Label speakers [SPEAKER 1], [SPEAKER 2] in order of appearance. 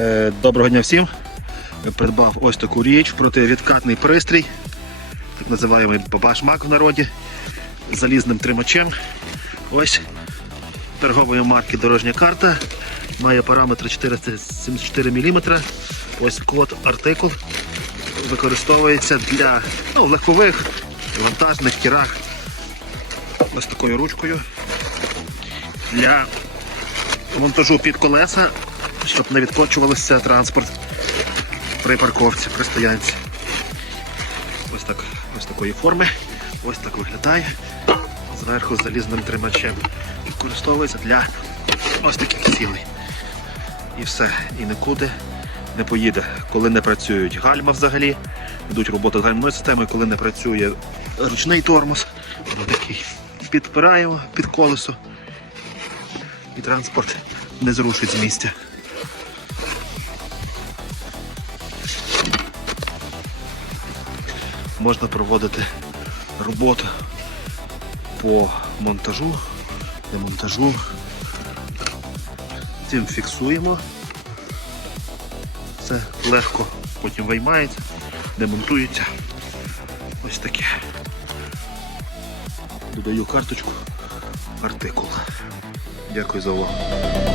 [SPEAKER 1] Е, Доброго дня всім. Придбав ось таку річ, противідкатний пристрій, так називаємо бабаш-мак в народі, з залізним тримачем. Ось торгової марки дорожня карта. Має параметри 474 мм. Ось код артикул. Використовується для ну, легкових, вантажних кірах. Ось такою ручкою. Для монтажу під колеса, щоб не відкочувався транспорт при парковці, при стоянці. Ось так, ось такої форми. Ось так виглядає. Зверху з залізним тримачем. Використовується для ось таких цілей. І все. І нікуди не поїде. Коли не працюють гальма взагалі, йдуть роботи з гальмною системою, коли не працює ручний тормоз, такий. Підпираємо під колесо і транспорт не зрушить з місця. Можна проводити роботу по монтажу, демонтажу. Цим фіксуємо. Це легко потім виймається, демонтується. Ось таке. Додаю карточку, артикул. Дякую за увагу.